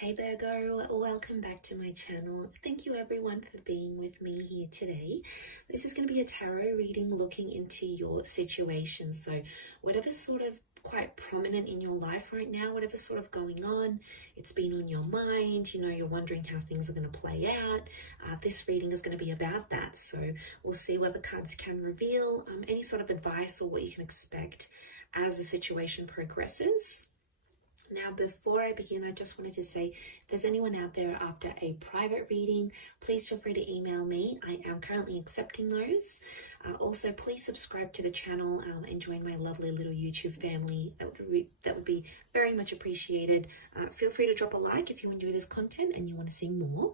Hey Virgo, welcome back to my channel. Thank you everyone for being with me here today. This is going to be a tarot reading looking into your situation. So whatever's sort of quite prominent in your life right now, whatever's sort of going on, it's been on your mind, you're wondering how things are going to play out. This reading is going to be about that. So we'll see what the cards can reveal, any sort of advice or what you can expect as the situation progresses. Now, before I begin, I just wanted to say, if there's anyone out there after a private reading, please feel free to email me. I am currently accepting those. Also, please subscribe to the channel and join my lovely little YouTube family. That would be very much appreciated. Feel free to drop a like if you enjoy this content and you want to see more.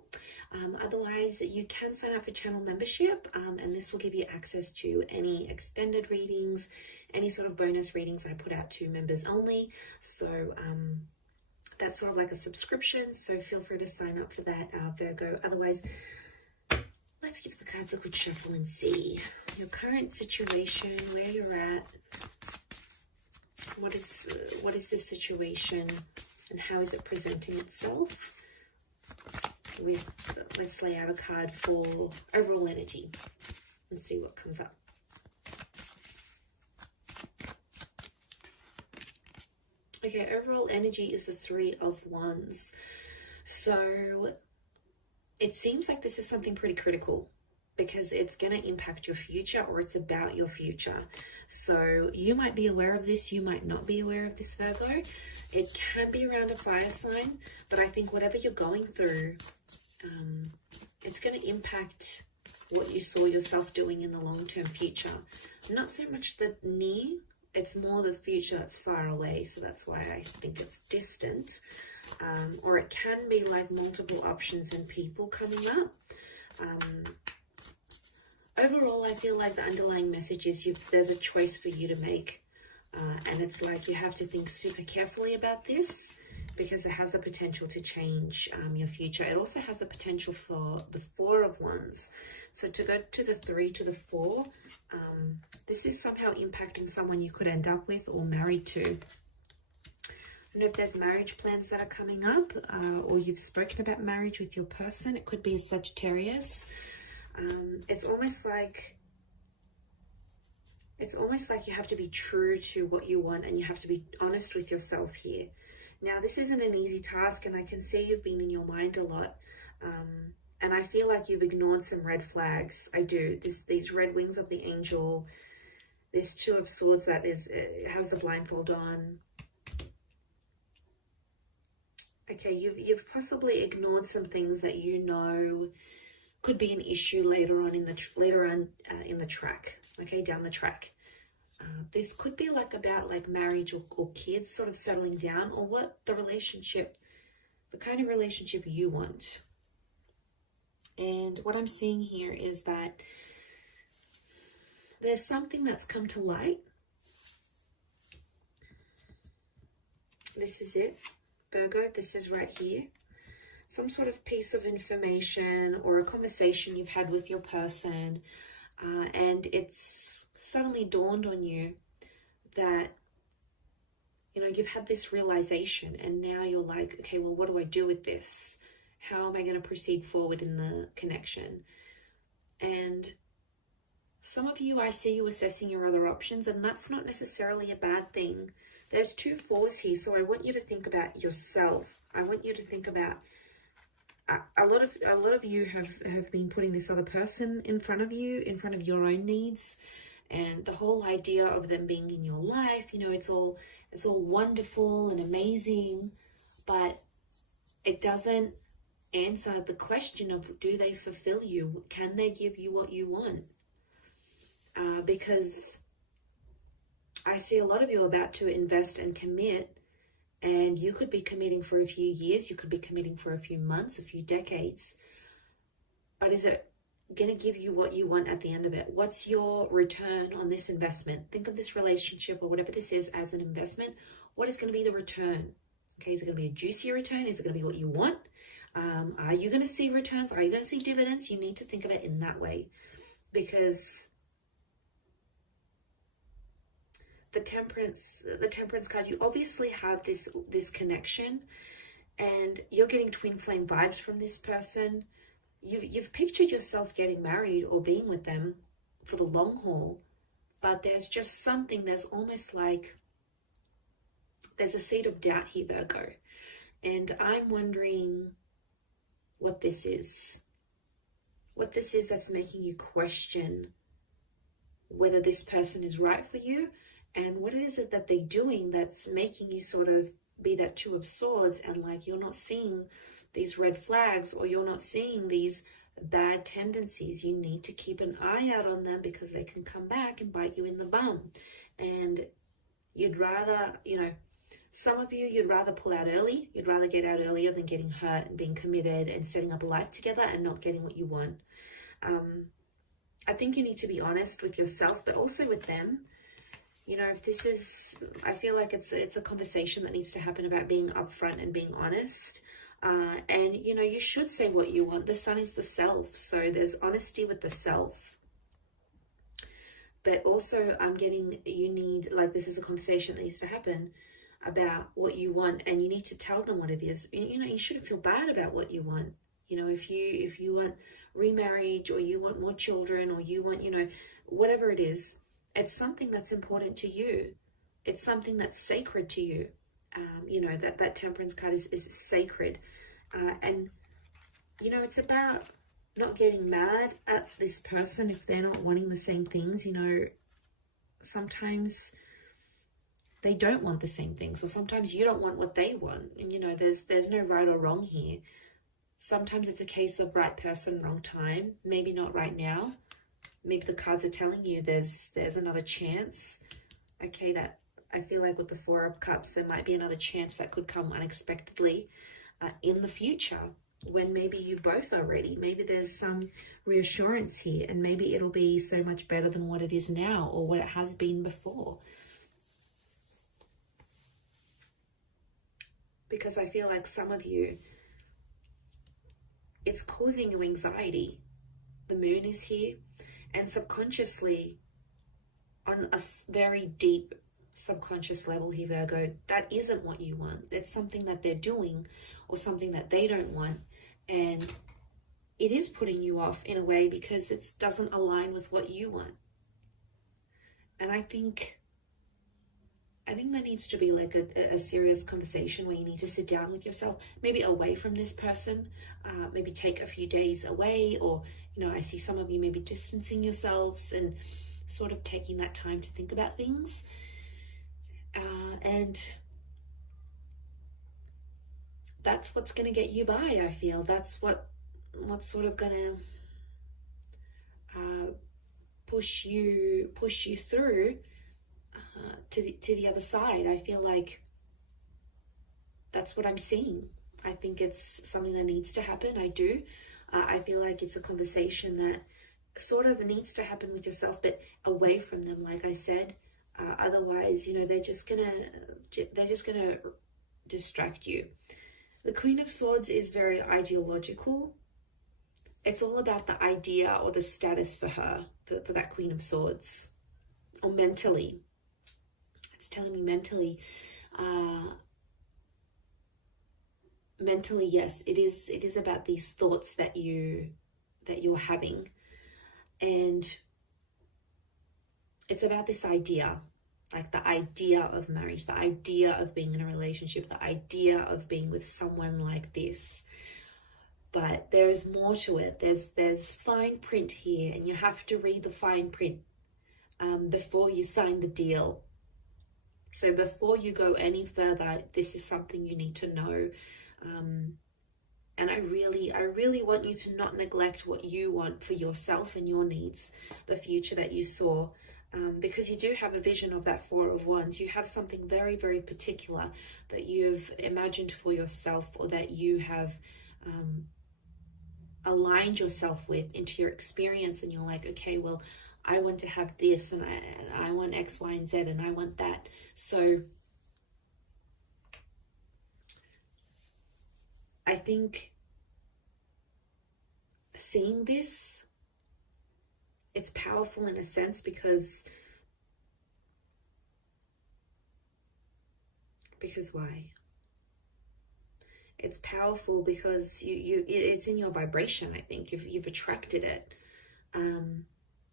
Otherwise, you can sign up for channel membership, and this will give you access to any extended readings, any sort of bonus readings I put out to members only. So that's sort of like a subscription, so feel free to sign up for that, Virgo. Otherwise, let's give the cards a good shuffle and see your current situation, where you're at. What is this situation and how is it presenting itself? Let's lay out a card for overall energy and see what comes up. Okay, overall energy is the Three of Wands. So it seems like this is something pretty critical because it's going to impact your future, or it's about your future. So you might be aware of this, you might not be aware of this, Virgo. It can be around a fire sign, but I think whatever you're going through, it's going to impact what you saw yourself doing in the long-term future. Not so much the near, it's more the future that's far away, so that's why I think it's distant. Or it can be like multiple options and people coming up. Overall, I feel like the underlying message is there's a choice for you to make. And it's like you have to think super carefully about this because it has the potential to change your future. It also has the potential for the Four of Wands. So to go to the Three to the Four, this is somehow impacting someone you could end up with or married to. I don't know if there's marriage plans that are coming up, or you've spoken about marriage with your person. It could be a Sagittarius. It's almost like you have to be true to what you want and you have to be honest with yourself here. Now, this isn't an easy task, and I can see you've been in your mind a lot. And I feel like you've ignored some red flags. I do. These red wings of the angel, this Two of Swords that has the blindfold on. Okay, you've possibly ignored some things that you know could be an issue later on in the track. Okay, down the track. This could be like about like marriage or kids sort of settling down, or what the kind of relationship you want. And what I'm seeing here is that there's something that's come to light. This is it, Virgo. This is right here. Some sort of piece of information or a conversation you've had with your person, and it's suddenly dawned on you that, you've had this realization, and now you're like, okay, well, what do I do with this? How am I going to proceed forward in the connection? And some of you, I see you assessing your other options, and that's not necessarily a bad thing. There's two fours here, so I want you to think about yourself. I want you to think about a lot of you have been putting this other person in front of you, in front of your own needs, and the whole idea of them being in your life. It's all wonderful and amazing, but it doesn't answer the question of, do they fulfill you? Can they give you what you want? Because I see a lot of you about to invest and commit, and you could be committing for a few years, you could be committing for a few months, a few decades, but is it going to give you what you want at the end of it? What's your return on this investment? Think of this relationship or whatever this is as an investment. What is going to be the return? Okay, is it going to be a juicy return? Is it going to be what you want? Are you going to see returns? Are you going to see dividends? You need to think of it in that way, because the temperance card, you obviously have this connection, and you're getting twin flame vibes from this person. You've pictured yourself getting married or being with them for the long haul, but there's just something, there's almost like there's a seed of doubt here, Virgo. And I'm wondering what this is. What this is that's making you question whether this person is right for you, and what is it that they're doing that's making you sort of be that Two of Swords, and like you're not seeing these red flags, or you're not seeing these bad tendencies. You need to keep an eye out on them because they can come back and bite you in the bum. And you'd rather, you know, some of you, you'd rather pull out early. You'd rather get out earlier than getting hurt and being committed and setting up a life together and not getting what you want. I think you need to be honest with yourself, but also with them. You know, if this is, I feel like it's a conversation that needs to happen about being upfront and being honest. And, you know, you should say what you want. The sun is the self. So there's honesty with the self. But also I'm getting, you need, like, this is a conversation that needs to happen about what you want. And you need to tell them what it is. You know, you shouldn't feel bad about what you want. You know, if you want remarriage, or you want more children, or you want, you know, whatever it is, it's something that's important to you. It's something that's sacred to you. You know, that Temperance card is sacred. And, you know, it's about not getting mad at this person if they're not wanting the same things. You know, sometimes they don't want the same things, or sometimes you don't want what they want. And, you know, there's no right or wrong here. Sometimes it's a case of right person, wrong time. Maybe not right now. Maybe the cards are telling you there's another chance. Okay, that I feel like with the Four of Cups, there might be another chance that could come unexpectedly in the future, when maybe you both are ready. Maybe there's some reassurance here, and maybe it'll be so much better than what it is now, or what it has been before. Because I feel like some of you, it's causing you anxiety. The moon is here, and subconsciously, on a very deep subconscious level here, Virgo, that isn't what you want. It's something that they're doing, or something that they don't want, and it is putting you off in a way because it doesn't align with what you want. And I think there needs to be like a serious conversation where you need to sit down with yourself, maybe away from this person, maybe take a few days away, or, you know, I see some of you maybe distancing yourselves and sort of taking that time to think about things. And that's what's going to get you by, I feel. That's what's sort of going to push you through to the other side. I feel like that's what I'm seeing. I think it's something that needs to happen. I do. I feel like it's a conversation that sort of needs to happen with yourself, but away from them, like I said. Otherwise, you know, they're just gonna distract you. The Queen of Swords is very ideological. It's all about the idea or the status for her, for that Queen of Swords, or mentally. It's telling me mentally. Mentally, yes, it is about these thoughts that you're having, and it's about this idea, like the idea of marriage, the idea of being in a relationship, the idea of being with someone like this. But there's more to it. There's fine print here, and you have to read the fine print before you sign the deal. So before you go any further, this is something you need to know. And I really want you to not neglect what you want for yourself and your needs, the future that you saw. Because you do have a vision of that Four of Wands. You have something very, very particular that you've imagined for yourself, or that you have aligned yourself with into your experience. And you're like, okay, well, I want to have this, and I want X, Y, and Z, and I want that. So I think seeing this, it's powerful in a sense, because why? It's powerful because it's in your vibration. I think you've attracted it.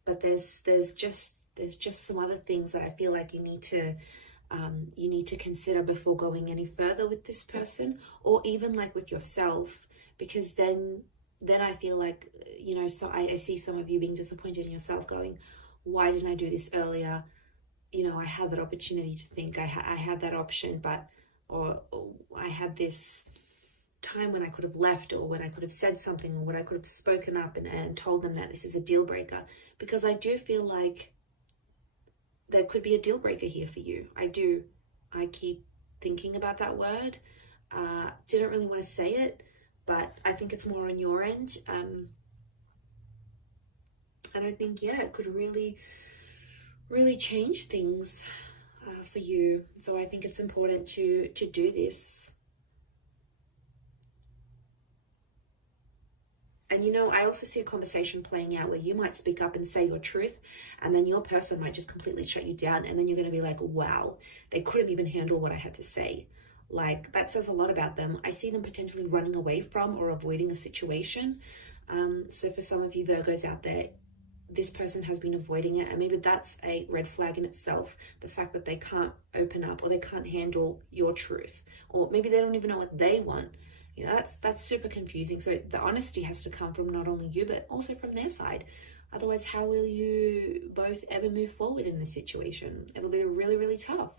But there's just some other things that I feel like you need to consider before going any further with this person, or even like with yourself, because then I feel like, you know, so I see some of you being disappointed in yourself, going, why didn't I do this earlier? You know, I had that opportunity to think, I had that option, but or I had this time when I could have left, or when I could have said something, or when I could have spoken up and told them that this is a deal breaker. Because I do feel like there could be a deal breaker here for you. I keep thinking about that word. Didn't really want to say it, but I think it's more on your end. And I think, yeah, it could really, really change things for you. So I think it's important to do this. And, you know, I also see a conversation playing out where you might speak up and say your truth, and then your person might just completely shut you down. And then you're going to be like, wow, they couldn't even handle what I had to say. Like, that says a lot about them. I see them potentially running away from or avoiding a situation. So for some of you Virgos out there, this person has been avoiding it, and maybe that's a red flag in itself. The fact that they can't open up, or they can't handle your truth, or maybe they don't even know what they want. You know, that's super confusing. So the honesty has to come from not only you, but also from their side. Otherwise, how will you both ever move forward in this situation? It'll be really, really tough.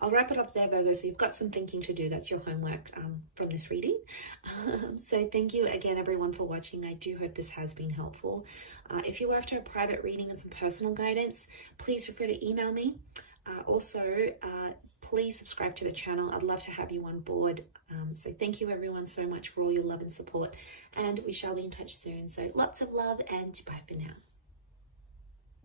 I'll wrap it up there, Virgo. So you've got some thinking to do. That's your homework from this reading. So thank you again, everyone, for watching. I do hope this has been helpful. If you were after a private reading and some personal guidance, please feel free to email me. Also, please subscribe to the channel. I'd love to have you on board. So thank you, everyone, so much for all your love and support. And we shall be in touch soon. So lots of love, and bye for now.